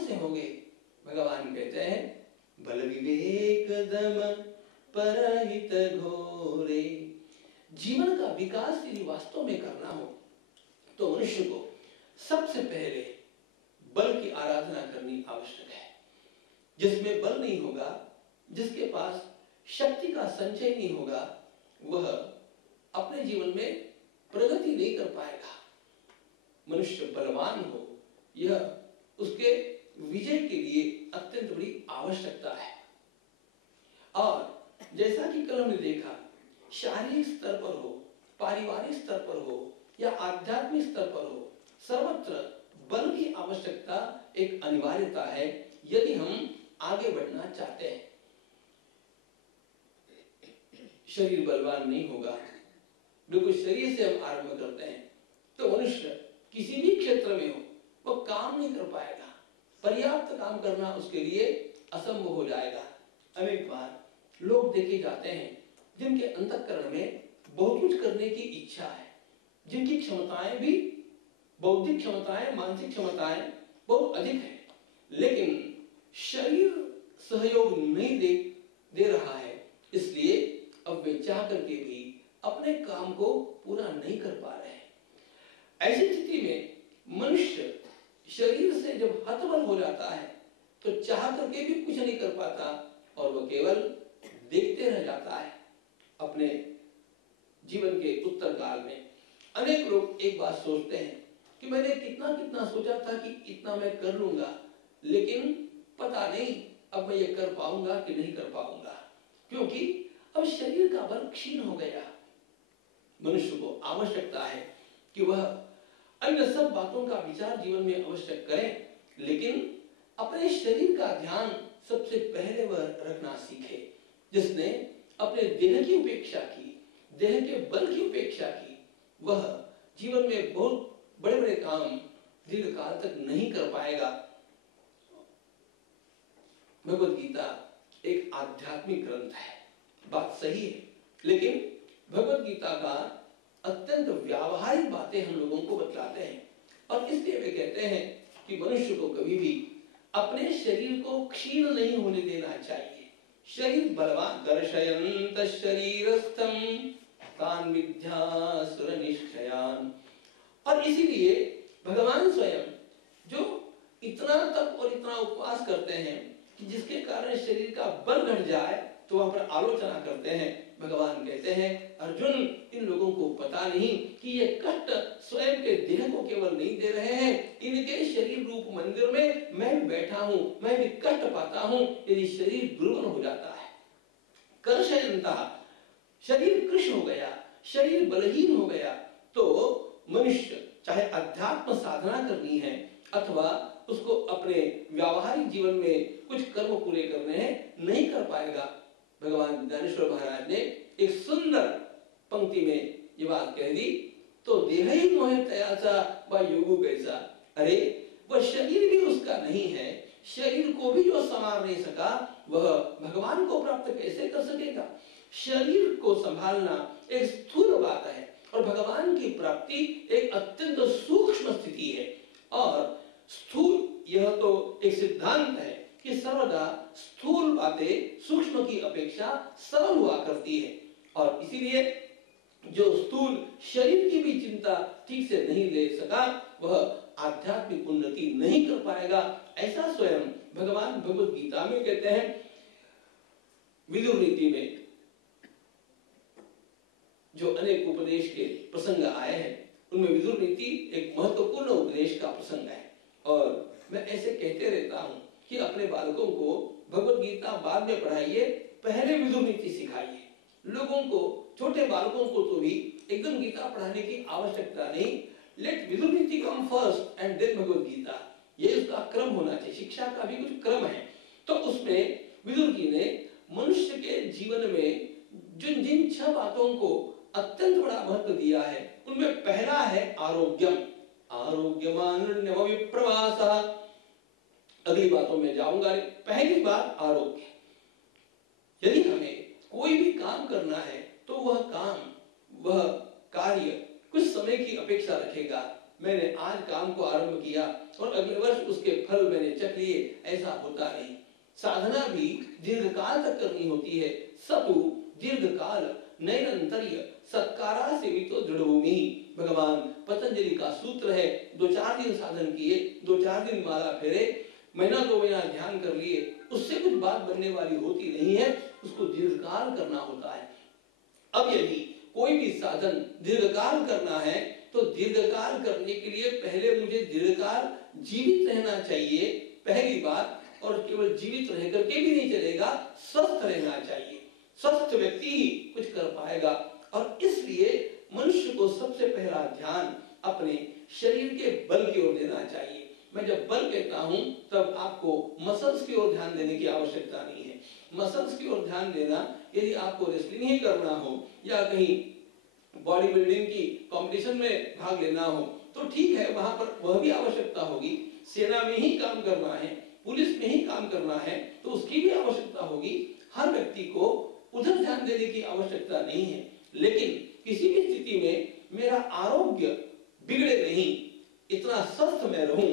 से होंगे? भगवान कहते हैं बल विवेक दम परहित घोरे। जीवन का विकास यदि वास्तव में करना हो तो मनुष्य को सबसे पहले बल की आराधना करनी आवश्यक है। जिसमें बल नहीं होगा, जिसके पास शक्ति का संचय नहीं होगा, वह अपने जीवन में प्रगति नहीं कर पाएगा। मनुष्य बलवान हो, यह उसके विजय के लिए अत्यंत बड़ी आवश्यकता है। और जैसा कि कल हमने देखा, शारीरिक स्तर पर हो, पारिवारिक स्तर पर हो या आध्यात्मिक स्तर पर हो, सर्वत्र बल की आवश्यकता एक अनिवार्यता है यदि हम आगे बढ़ना चाहते हैं। शरीर बलवान नहीं होगा, बिल्कुल शरीर से हम आरंभ करते हैं तो मनुष्य किसी भी क्षेत्र में हो वह काम नहीं कर पाएगा, पर्याप्त काम करना उसके लिए असंभव हो जाएगा। अनेक बार लोग देखे जाते हैं जिनके अंतःकरण में बहुत कुछ करने की इच्छा है, जिनकी क्षमताएं भी, बौद्धिक क्षमताएं, मानसिक क्षमताएं बहुत अधिक है, लेकिन शरीर सहयोग नहीं दे रहा है, इसलिए अब वे चाह करके भी अपने काम को पूरा नहीं कर पा रहे हैं। ऐसी स्थिति में मनुष्य शरीर से जब हतबल हो जाता है तो चाह करके भी कुछ नहीं कर पाता और वह केवल देखते रह जाता है। अपने जीवन के उत्तर काल में अनेक लोग एक बात सोचते हैं कि मैंने कितना कितना सोचा था कि इतना मैं कर लूंगा, लेकिन पता नहीं अब मैं ये कर पाऊंगा कि नहीं कर पाऊंगा, क्योंकि अब शरीर का बल क्षीण हो गया। मनुष्य को आवश्यकता है कि वह अन्य सब बातों का विचार जीवन में अवश्य करें, लेकिन अपने शरीर का ध्यान सबसे पहले वह रखना सीखे। जिसने अपने देह की उपेक्षा की, देह के बल की उपेक्षा की, वह जीवन में बहुत बड़े बड़े काम दीर्घ काल तक नहीं कर पाएगा। भगवद गीता एक आध्यात्मिक ग्रंथ है, बात सही है, लेकिन भगवद गीता का अत्यंत व्यावहारिक बातें हम लोगों को बतलाते हैं और इसलिए वे कहते हैं कि मनुष्य को कभी भी अपने शरीर को क्षीण नहीं होने देना चाहिए। शरीर बलवान, दर्शयन्त शरीरस्थम तान विद्यासुर निश्चयान। और इसीलिए भगवान स्वयं जो इतना तप और इतना उपवास करते हैं कि जिसके कारण शरीर का बल घट जाए तो वहां पर आलोचना करते हैं। भगवान कहते हैं अर्जुन, इन लोगों को पता नहीं कि ये कष्ट स्वयं के देह को केवल नहीं दे रहे हैं, इनके शरीर रूप मंदिर में मैं भी बैठा हूं, मैं भी कष्ट पाता हूं यदि शरीर दुर्बल हो जाता है। कर्षयन्ता, शरीर कृश हो गया, शरीर बलहीन हो गया तो मनुष्य चाहे अध्यात्म साधना करनी है अथवा उसको अपने व्यावहारिक जीवन में कुछ कर्म पूरे करने हैं, नहीं कर पाएगा। भगवान ज्ञानेश्वर महाराज ने एक सुंदर पंक्ति में ये बात कह दी, तो देह ही मोहे तयासा व योगु कैसा। अरे वह शरीर भी उसका नहीं है, शरीर को भी जो संवार नहीं सका वह भगवान को प्राप्त कैसे कर सकेगा। शरीर को संभालना एक स्थूल बात है और भगवान की प्राप्ति एक अत्यंत सूक्ष्म स्थिति है। और स्थूल, यह तो एक सिद्धांत है कि सर्वदा स्थूल बातें सूक्ष्म की अपेक्षा सरल हुआ करती है और इसीलिए जो स्थूल शरीर की भी चिंता ठीक से नहीं ले सका वह आध्यात्मिक उन्नति नहीं कर पाएगा। ऐसा स्वयं भगवान भगवद गीता में कहते हैं। विदुर नीति में जो अनेक उपदेश के प्रसंग आए हैं उनमें विदुर नीति एक महत्वपूर्ण उपदेश का प्रसंग है और मैं ऐसे कहते रहता हूं कि अपने बालकों को भगवद गीता बाद में पढ़ाइए, पहले विदुर नीति सिखाइए। लोगों को, छोटे बालकों को तो भी एकदम गीता पढ़ाने की आवश्यकता नहीं। Let Vidur Niti come first and then Bhagavad Gita, ये उसका क्रम होना चाहिए। शिक्षा का भी कुछ क्रम है। तो उसमें विदुर जी ने मनुष्य के जीवन में जिन जिन 6 बातों को अत्यंत बड़ा महत्व दिया है उनमें पहला है आरोग्यम। आरोग्यमान्यम विप्रवासः। अगली बातों में जाऊंगा, पहली बात आरोग्य। यदि हमें कोई भी काम करना है तो वह काम, वह कार्य कुछ समय की अपेक्षा रखेगा। मैंने आज काम को आरंभ किया और अगले वर्ष उसके फल मैंने चख लिए, ऐसा होता नहीं। साधना भी दीर्घकाल तक करनी होती है। सतु दीर्घकाल नैरंतर्य सत्कारा सेवितो दृढ़ भूमि। भगवान पतंजलि का सूत्र है। 2-4 दिन साधन किए, 2-4 दिन माला फेरे, महीना 2 महीना ध्यान कर लिए, उससे कुछ बात बनने वाली होती नहीं है, उसको दीर्घकाल करना होता है। अब यदि कोई भी साधन दीर्घकाल करना है तो दीर्घकाल करने के लिए पहले मुझे दीर्घकाल जीवित रहना चाहिए, पहली बात। और केवल जीवित रह करके भी नहीं चलेगा, स्वस्थ रहना चाहिए। स्वस्थ व्यक्ति ही कुछ कर पाएगा। और इसलिए मनुष्य को सबसे पहला ध्यान अपने शरीर के बल की ओर देना चाहिए। मैं जब बल कहता हूं तब आपको मसल्स की ओर ध्यान देने की आवश्यकता नहीं है। मसल्स की ओर ध्यान देना, यदि आपको रेसलिंग ही करना हो या कहीं बॉडी बिल्डिंग की कंपटीशन में भाग लेना हो तो ठीक है, वहां पर वह भी आवश्यकता होगी। सेना में ही काम करना है, पुलिस में ही काम करना है तो उसकी भी आवश्यकता होगी। हर व्यक्ति को उधर ध्यान देने की आवश्यकता नहीं है। लेकिन किसी भी स्थिति में मेरा आरोग्य बिगड़े नहीं, इतना स्वस्थ मैं रहूं